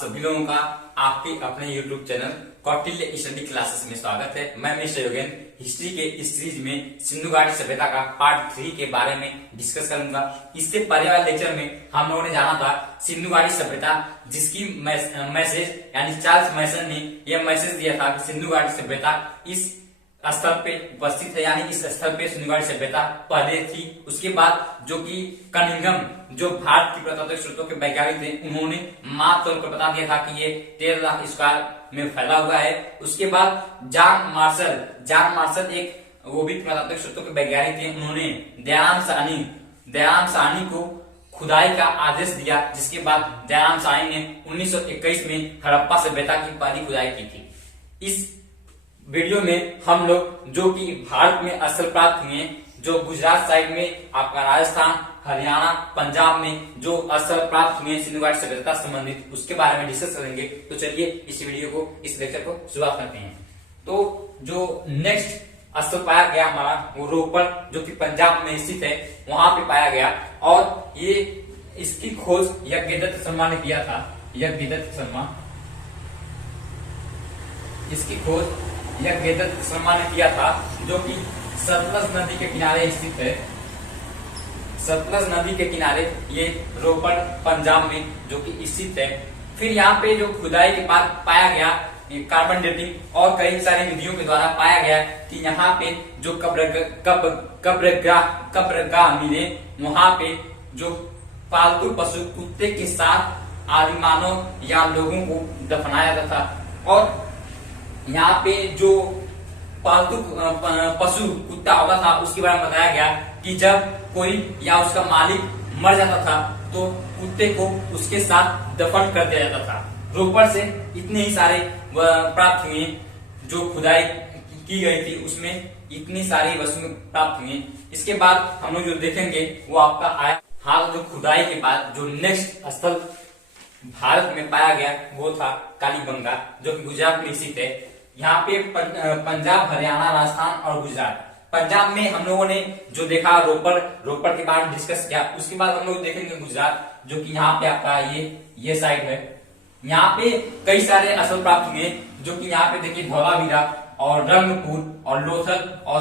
सभी लोगों का आपके अपने YouTube channel Kautilya study classes में स्वागत है। मैं मिस्टर योगेंद्र हिस्ट्री के इस सीरीज में सिंधु घाटी सभ्यता का पार्ट 3 के बारे में डिस्कस करूंगा। इससे पहले वाले लेक्चर में हम लोगों ने जाना था सिंधु घाटी सभ्यता, जिसकी मैसेज यानी चार्ल्स मैसन ने यह मैसेज दिया था कि सिंधु घाटी सभ्यता इस स्थल पे उपस्थित है, यानी इस स्थल पे सिंधु घाटी सभ्यता पहले थी। उसके बाद जो कि कनिंघम, जो भारत की पुरातात्विक स्रोतों के वैज्ञानिक थे, उन्होंने माप तौर पर बता दिया था कि ये 13 लाख स्क्वायर में फैला हुआ है। उसके बाद जॉन मार्शल एक वो भी पुरातात्विक स्रोतों के वैज्ञानिक थे, उन्होंने दयाराम साहनी को खुदाई का आदेश दिया, जिसके बाद दयाराम साहनी ने 1921 में हड़प्पा सभ्यता की पहली खुदाई की थी। इस वीडियो में हम लोग जो कि भारत में स्थल प्राप्त हुए, जो गुजरात साइड में आपका राजस्थान, हरियाणा, पंजाब में जो स्थल प्राप्त हुए सिंधु घाटी सभ्यता संबंधित, उसके बारे में डिस्कस करेंगे। तो चलिए इस वीडियो को, इस लेक्चर को शुरुआत करते हैं। तो जो नेक्स्ट स्थल पाया गया हमारा वो रोपड़, जो कि पंजाब में स्थित है, वहां पे पाया गया। और ये इसकी खोज यज्ञदत्त शर्मा ने किया था। यज्ञदत्त शर्मा इसकी खोज यज्ञदत्त शर्मा ने किया था, जो कि सतलज नदी के किनारे स्थित है। सतलज नदी के किनारे ये रोपड़ पंजाब में जो कि स्थित है। फिर यहाँ पे जो खुदाई के बाद पाया गया कार्बन डेटिंग और कई सारी विधियों के द्वारा पाया गया कि यहाँ पे जो कब्रगाह मिले, वहां पे जो पालतू पशु कुत्ते के साथ आदिमानव या लोगों को दफनाया जाता था। और यहाँ पे जो पालतू पशु कुत्ता होता था, उसके बारे में बताया गया कि जब कोई या उसका मालिक मर जाता था तो कुत्ते को उसके साथ दफन कर दिया जाता था। रोपड़ से इतने ही सारे प्राप्त हुए, जो खुदाई की गई थी उसमें इतनी सारी वस्तुएं प्राप्त हुई। इसके बाद हम लोग जो देखेंगे वो आपका आया हाल, जो खुदाई के बाद जो नेक्स्ट स्थल भारत में पाया गया वो था कालीबंगा, जो कि गुजरात में स्थित है। यहाँ पे पंजाब, हरियाणा, राजस्थान और गुजरात। पंजाब में हम लोगों ने जो देखा रोपड़ के बारे में डिस्कस किया। उसके बाद हम लोग देखेंगे गुजरात, जो कि यहाँ पे आपका ये साइड है। यहाँ पे कई सारे स्थल प्राप्त हुए, जो कि यहाँ पे देखिए धौलावीरा और रंगपुर और लोथल और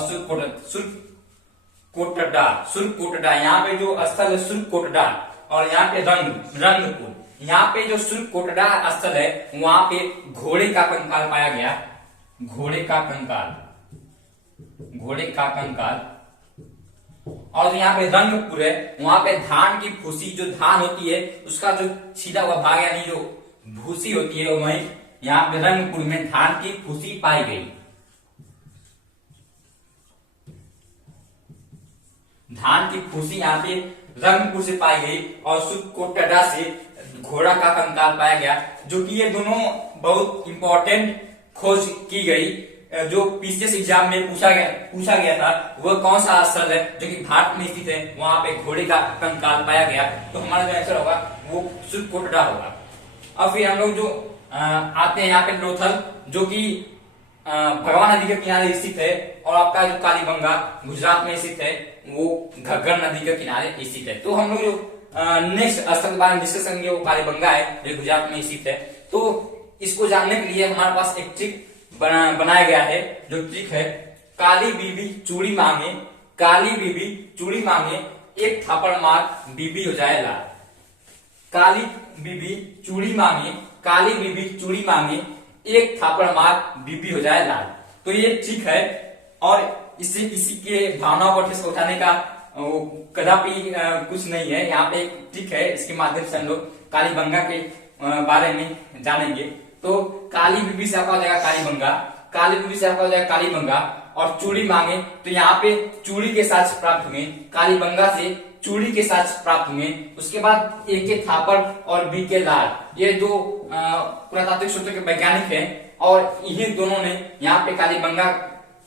सुरकोटडा। यहाँ पे जो स्थल है सुरकोटडा, और यहाँ पे रंगपुर। यहाँ पे जो सुरकोटडा स्थल है, वहां पे घोड़े का कंकाल पाया गया। घोड़े का कंकाल। और यहाँ पे रंगपुर है, वहां पे धान की भूसी, जो धान होती है उसका जो सीधा हुआ भाग यानी जो भूसी होती है, वहीं यहाँ पे रंगपुर में धान की भूसी पाई गई। धान की भूसी यहाँ पे रंगपुर से पाई गई और सुरकोटडा से घोड़ा का कंकाल पाया गया, जो कि ये दोनों बहुत इंपॉर्टेंट खोज की गई। जो पीसीएस एग्जाम में पूछा गया था वह कौन सा स्थल है जो कि भारत में स्थित है, वहां पे घोड़े का कंकाल पाया गया। तो हमारा जो आंसर होगा वो सुरकोटडा होगा। अब फिर हम लोग जो आते हैं यहाँ पे लोथल, जो कि भगवान नदी के किनारे स्थित है। और आपका जो कालीबंगा गुजरात में स्थित है, वो घग्गर नदी के किनारे स्थित है। तो हम लोग जो नेक्स्ट स्थल के बारे में डिस्कस करेंगे वो कालीबंगा है, जो गुजरात में स्थित है। तो इसको जानने के लिए हमारे पास एक ट्रिक बनाया गया है। जो ट्रिक है, काली बीबी चूड़ी मांगे एक थापड़ मार बीबी हो जाए लाल। काली बीबी चूड़ी मांगे एक थापड़ मार बीबी हो जाए लाल। तो ये ट्रिक है, और इससे किसी के भावनाओं को ठेस पहुंचाने का कदापि कुछ नहीं है। यहाँ पे एक ट्रिक है, इसके माध्यम से हम लोग कालीबंगा के बारे में जानेंगे। तो काली बीबी से आपका हो जाएगा कालीबंगा, और चूड़ी मांगे तो यहाँ पे चूड़ी के साथ प्राप्त हुए, कालीबंगा से चूड़ी के साथ प्राप्त हुए। उसके बाद एक के थापड़ और बी के लाल, ये दो पुरातात्विक स्रोतों के वैज्ञानिक हैं, और इन्हीं दोनों ने यहाँ पे कालीबंगा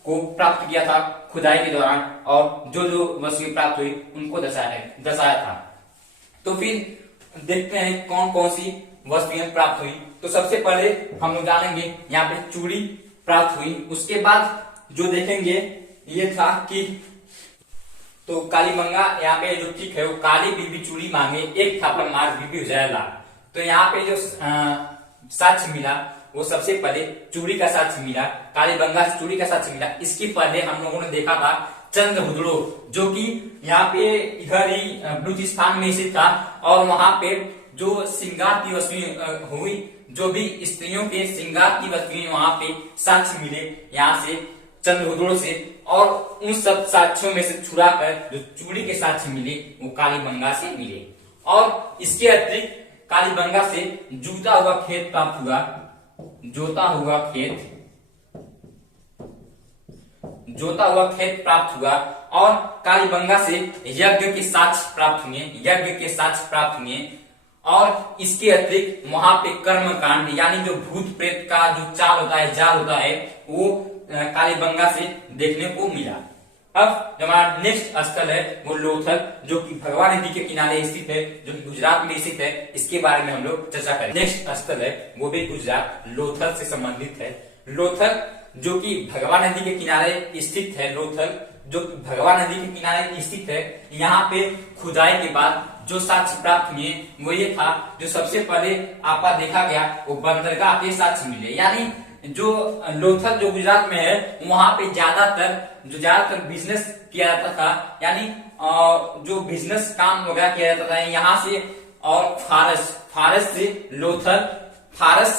को प्राप्त किया था खुदाई के दौरान, और जो वस्तुएं प्राप्त हुई उनको दर्शाया था। तो फिर देखते हैं कौन कौन सी वस्तुएं प्राप्त हुई। तो सबसे पहले हम लोग जानेंगे यहाँ पे चूड़ी प्राप्त हुई। उसके बाद जो देखेंगे ये था कि तो कालीबंगा, यहाँ पे जो ठीक है वो काली बीबी चूड़ी मांगे एक थापड़ मार बीबी हो जाए लाल। तो यहाँ पे जो साक्ष्य मिला वो सबसे पहले चूड़ी का साक्ष्य मिला, कालीबंगा से चूड़ी का साक्ष्य मिला। इसके पहले हम लोगों ने देखा था चंद्रहुदड़ो, जो कि यहाँ पे इधर ही बलूचिस्तान में स्थित था, और वहां पे जो श्रृंगार की वस्तुएं हुई, जो भी स्त्रियों के श्रृंगार की वस्तुएं वहां पे साक्ष्य मिले यहाँ से चंद्रहुदड़ो से, और उन सब साक्ष्यों में से छुड़ाकर जो चूड़ी के साक्ष्य मिले वो कालीबंगा से मिले। और इसके अतिरिक्त कालीबंगा से जोता हुआ खेत प्राप्त हुआ, जोता हुआ खेत प्राप्त हुआ, और कालीबंगा से यज्ञ के साक्ष्य प्राप्त हुए, और इसके अतिरिक्त वहां पे कर्म कांड यानी जो भूत प्रेत का जो जाल होता है वो कालीबंगा से देखने को मिला। अब जो हमारा नेक्स्ट स्थल है वो लोथल, जो कि भगवा नदी के किनारे स्थित है, जो कि गुजरात में स्थित है। इसके बारे में हम लोग चर्चा करें। नेक्स्ट स्थल है वो भी गुजरात, लोथल से संबंधित है। लोथल जो कि भगवा नदी के किनारे स्थित है, लोथल जो भगवा नदी के किनारे स्थित है। यहाँ पे खुदाई के बाद जो साक्ष्य प्राप्त हुए वो ये था, जो सबसे पहले आपा देखा गया वो बंदरगाह के साक्ष्य मिले। यानी जो लोथल जो गुजरात में है वहां पे ज्यादातर बिजनेस किया जाता था, यानी जो बिजनेस काम वगैरह किया जाता था यहाँ से, और फारस से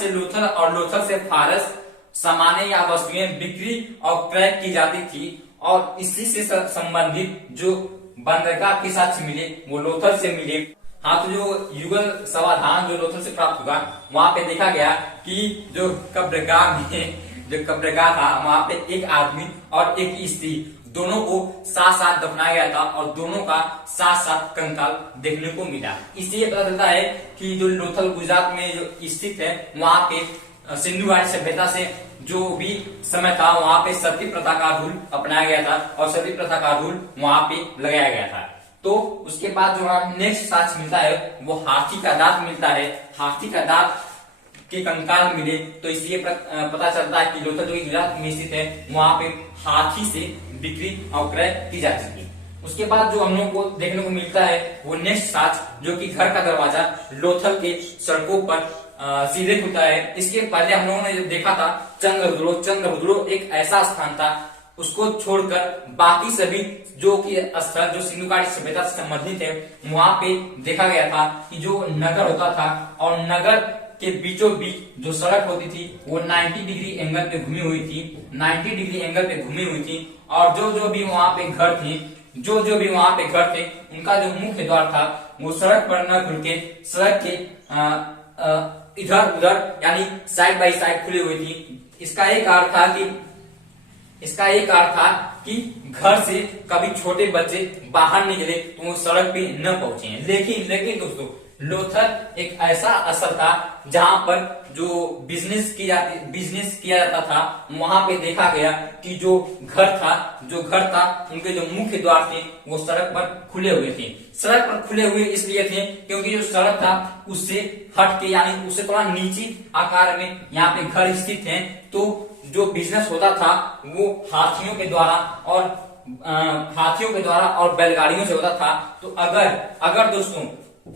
लोथल और लोथल से फारस सामान्य या वस्तुएं बिक्री और क्रय की जाती थी, और इसी से संबंधित जो बंदरगाह के साक्ष्य मिले वो लोथल से मिले। हाँ, तो जो युगल समाधान जो लोथल से प्राप्त हुआ वहां पे देखा गया कि जो कब्रगाह था वहां पे एक आदमी और एक स्त्री दोनों को साथ साथ दफनाया गया था, और दोनों का साथ साथ कंकाल देखने को मिला। इसलिए पता चलता है कि जो लोथल गुजरात में जो स्थित है वहां पे सिंधु घाटी सभ्यता से जो भी समय था वहां पे सती प्रथा का रूल अपनाया गया था, और सती प्रथा का रूल वहां पे लगाया गया था। तो उसके बाद जो नेक्स्ट साक्ष्य मिलता है वो हाथी का दांत मिलता है। हाथी का दांत के कंकाल मिले, तो इसलिए पता चलता है कि लोथल जो गुजरात में स्थित है वहां पे हाथी से बिक्री और क्रय की जाती थी। उसके बाद जो हम लोग को देखने को मिलता है वो नेक्स्ट साक्ष्य, जो कि घर का दरवाजा लोथल के सड़कों पर सीधे खुलता है। इसके पहले हम लोगों ने जो देखा था चंद्रहुदड़ो एक ऐसा स्थान था, उसको छोड़कर बाकी सभी जो कि स्थल जो सिंधु घाटी सभ्यता से संबंधित है वहां पे देखा गया था कि जो नगर होता था, और नगर के बीचों बीच जो सड़क होती थी वो 90 डिग्री एंगल पे घूमी हुई थी, और जो भी वहां पे घर थे उनका जो मुख्य द्वार था वो सड़क पर न खुल के सड़क के इधर उधर यानी साइड बाय साइड खुली हुई थी। इसका एक अर्थ था कि घर से कभी छोटे बच्चे बाहर निकले तो वो सड़क पे न पहुंचे। लेकिन दोस्तों लोथल एक ऐसा स्थल था जहां पर जो बिजनेस किया जाता था। वहां पे देखा गया कि जो घर था उनके जो मुख्य द्वार थे वो सड़क पर खुले हुए थे। सड़क पर खुले हुए इसलिए थे क्योंकि जो सड़क था उससे हट के यानी उससे थोड़ा नीचे आकार में यहाँ पे घर स्थित हैं, तो जो बिजनेस होता था वो हाथियों के द्वारा और बैलगाड़ियों से होता था। तो अगर दोस्तों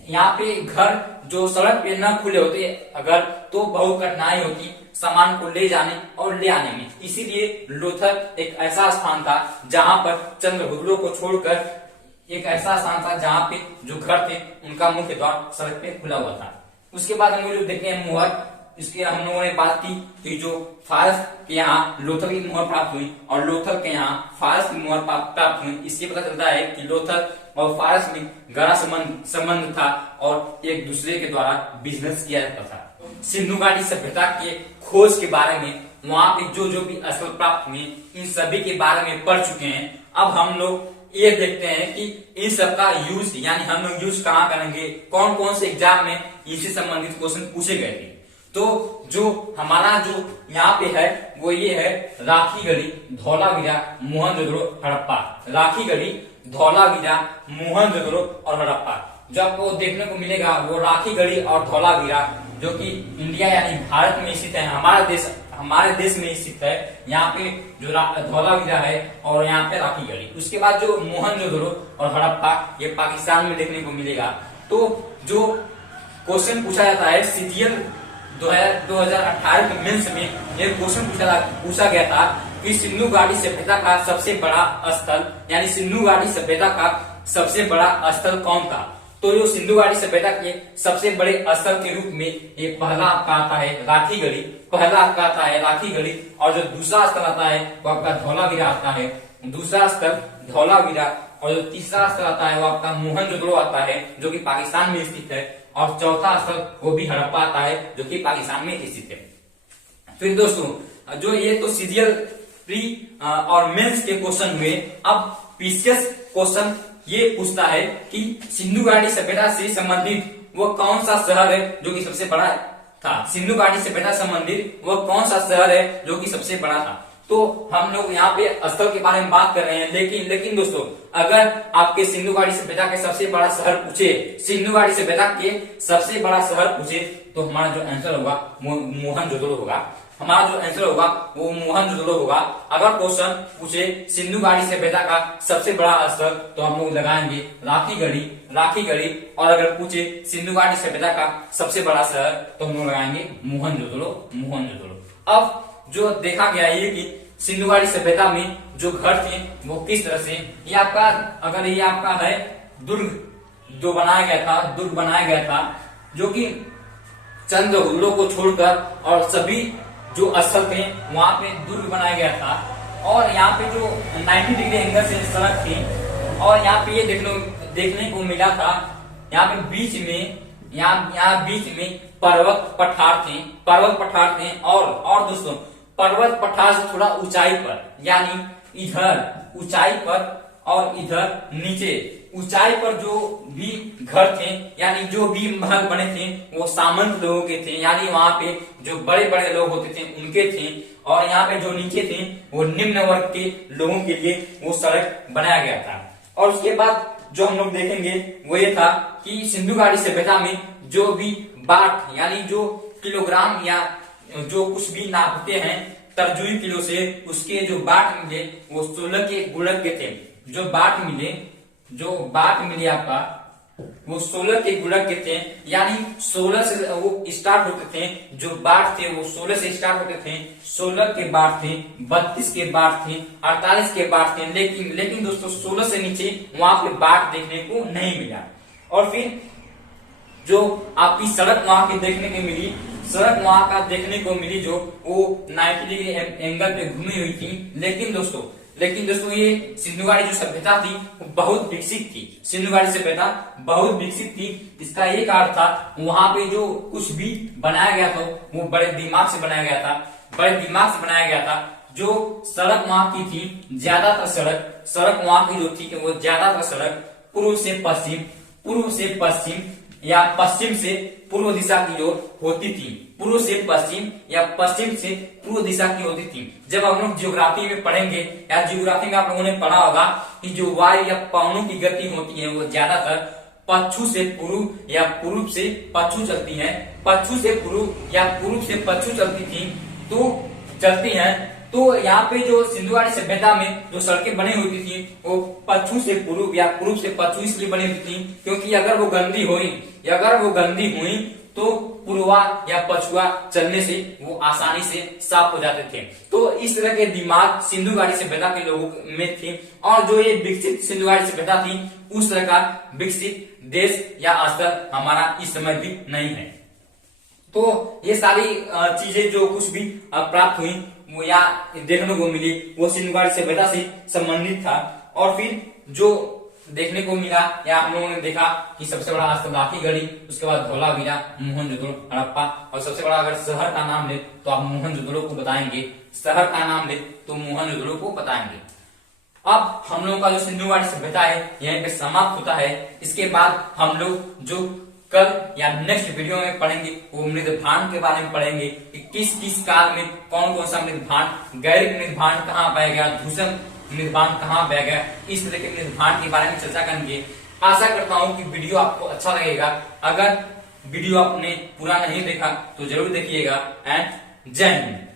यहाँ पे घर जो सड़क पे न खुले होते अगर, तो बहुत कठिनाई होती सामान को ले जाने और ले आने में। इसीलिए लोथल एक ऐसा स्थान था जहां पर चंद्रहुदड़ो को छोड़कर एक ऐसा स्थान था जहां पे जो घर थे उनका मुख्य द्वार सड़क पे खुला हुआ था। उसके बाद हम लोग देखते हैं मुहर। इसके हम लोगों ने बात की कि जो फारस के यहाँ लोथल की मुहर प्राप्त हुई और लोथल के यहाँ फारस की मुहर प्राप्त हुई। इससे पता चलता है कि लोथल और फारस में गहरा संबंध था और एक दूसरे के द्वारा बिजनेस किया जाता था। सिंधु घाटी सभ्यता के खोज के बारे में वहां पे जो भी स्थल प्राप्त हुए इन सभी के बारे में पढ़ चुके हैं। अब हम लोग ये देखते हैं कि इन सब का यूज यानी हम लोग यूज कहाँ करेंगे, कौन कौन से एग्जाम में इनसे संबंधित क्वेश्चन पूछे गए थे। तो जो हमारा जो यहाँ पे है वो ये है राखी गढ़ी, धौलावीरा, मोहनजोदड़ो, हड़प्पा। राखी गढ़ी, धौलावीरा, मोहनजोदड़ो और हड़प्पा। जो आपको देखने को मिलेगा वो राखी गढ़ी और धौलावीरा जो कि इंडिया यानी भारत में स्थित है, हमारे देश में स्थित है। यहाँ पे जो धौलावीरा है और यहाँ पे राखी गढ़ी। उसके बाद जो मोहनजोदड़ो और हड़प्पा ये पाकिस्तान में देखने को मिलेगा। तो जो क्वेश्चन पूछा जाता है सीरियल 2018 के मेंस में एक क्वेश्चन पूछा गया था कि सिंधु घाटी सभ्यता का सबसे बड़ा स्थल, यानी सिंधु घाटी सभ्यता का सबसे बड़ा स्थल कौन था। तो जो सिंधु घाटी सभ्यता के सबसे बड़े स्थल के रूप में एक पहला आपका आता है राखीगढ़ी, पहला आपका आता है राखीगढ़ी, और जो दूसरा स्थल आता है वो आपका धौलावीरा आता है, दूसरा स्थल धौलावीरा, और जो तीसरा स्थल आता है वो आपका मोहनजोदड़ो आता है जो कि पाकिस्तान में स्थित है, और चौथा स्थल वो भी हड़प्पा आता है जो कि पाकिस्तान में स्थित है। फिर दोस्तों जो ये तो सीरियल प्री और मेंस के क्वेश्चन हुए। अब पीसीएस क्वेश्चन ये पूछता है कि सिंधु घाटी सभ्यता से संबंधित वो कौन सा शहर है जो कि सबसे बड़ा था। सिंधु घाटी सभ्यता से संबंधित वो कौन सा शहर है जो कि सबसे बड़ा था। तो हम लोग यहाँ पे स्थल के बारे में बात कर रहे हैं, लेकिन दोस्तों अगर आपके सिंधु घाटी सभ्यता के सबसे बड़ा शहर पूछे, सिंधु घाटी सभ्यता के सबसे बड़ा शहर पूछे, तो हमारा जो आंसर होगा मोहनजोदड़ो होगा। हमारा जो आंसर होगा वो मोहनजोदड़ो होगा। अगर क्वेश्चन पूछे सिंधु घाटी सभ्यता का सबसे बड़ा स्थल तो हम लोग लगाएंगे राखीगढ़ी, और अगर पूछे सिंधु घाटी सभ्यता का सबसे बड़ा शहर तो हम लोग लगाएंगे मोहनजोदड़ो। अब जो देखा गया है कि सिंधु घाटी सभ्यता में जो घर थे वो किस तरह से, ये आपका अगर ये आपका है दुर्ग जो दुर्ग बनाया गया था जो कि चंद हुल्लों को छोड़कर और सभी जो स्थल थे वहां पे दुर्ग बनाया गया था। और यहाँ पे जो 90 डिग्री एंगल से सड़क थी, और यहाँ पे ये देखने को मिला था यहाँ पे बीच में पर्वत पठार थे और दोस्तों पर्वत पठार से थोड़ा ऊंचाई पर, यानी इधर ऊंचाई पर और इधर नीचे ऊंचाई पर जो भी घर थे, यानी जो भी महल बने थे वो सामंत लोगों के थे, यानी वहां पे जो बड़े बड़े लोग होते थे उनके थे, और यहाँ पे जो नीचे थे वो निम्न वर्ग के लोगों के लिए वो सड़क बनाया गया था। और उसके बाद जो हम लोग देखेंगे वो ये था कि सिंधु घाटी सभ्यता में जो भी बाट, यानी जो किलोग्राम या जो कुछ भी नापते हैं तरजुई किलो से, उसके जो बाट मिले वो 16 के गुणक के थे। जो बाट मिले आपका वो 16 के गुणक के थे, यानी 16 से वो स्टार्ट होते थे। जो बाट थे वो 16 से स्टार्ट होते थे, 16 के बाट थे, 32 के बाट थे, 48 के बाट थे, लेकिन दोस्तों 16 से नीचे वहां पे बाट देखने को नहीं मिला। और फिर जो आपकी सड़क वहां की देखने को मिली, सड़क वहां का देखने को मिली जो वो 90 डिग्री एंगल पे घूमी हुई थी। लेकिन दोस्तों ये सिंधु घाटी जो सभ्यता थी वो बहुत विकसित थी। सिंधु घाटी सभ्यता बहुत विकसित थी। इसका एक अर्थ था वहां पे जो कुछ भी बनाया गया था वो बड़े दिमाग से बनाया गया था। जो सड़क वहां की थी, ज्यादातर सड़क वहां की जो थी वो ज्यादातर सड़क पूर्व से पश्चिम या पश्चिम से पूर्व दिशा की ओर होती थी। पूर्व से पश्चिम या पश्चिम से पूर्व दिशा की होती थी। जब हम लोग ज्योग्राफी में पढ़ेंगे या ज्योग्राफी में आप लोगों ने पढ़ा होगा कि जो वायु या पवनों की गति होती है वो ज्यादातर पश्चिम से पूर्व या पूर्व से पश्चिम चलती है। पश्चिम से पूर्व या पूर्व से पश्चिम चलती हैं। तो यहाँ पे जो सिंधु घाटी सभ्यता में जो सड़कें बनी होती थी वो पश्चिम से पूर्व या पूर्व से पश्चिम इसलिए बनी हुई थी क्योंकि अगर वो गंदी हुई तो पूर्वा या पछुआ चलने से वो आसानी से साफ हो जाते थे। तो इस तरह के दिमाग सिंधु घाटी सभ्यता के लोगों में थे। और जो ये विकसित सिंधु घाटी सभ्यता थी उस तरह का विकसित देश या स्तर हमारा इस समय भी नहीं है। तो ये सारी चीजें जो कुछ भी प्राप्त हुई वो या देखने को मिली वो सिंधु घाटी सभ्यता से संबंधित था। और फिर जो देखने को मिला या हम लोगों ने देखा कि सबसे बड़ा स्थल राखीगढ़ी, उसके बाद धौलावीरा, मोहनजोदड़ो, हड़प्पा, और सबसे बड़ा अगर शहर का नाम ले तो आप मोहनजोदड़ो को बताएंगे। शहर का नाम ले तो मोहनजोदड़ो को बताएंगे। अब हम लोगों का जो सिंधु घाटी सभ्यता है यहीं पे समाप्त होता है। इसके बाद हम लोग जो कल या नेक्स्ट वीडियो में पढ़ेंगे वो मृदभांड के बारे में पढ़ेंगे कि किस किस काल में कौन कौन सा मृदभांड, गैर मृदभांड कहाँ पाया गया, धूसर मृदभांड कहाँ पाया गया, इस तरह के मृदभांड के बारे में चर्चा करेंगे। आशा करता हूँ कि वीडियो आपको अच्छा लगेगा। अगर वीडियो आपने पूरा नहीं देखा तो जरूर देखिएगा। एंड जय हिंद।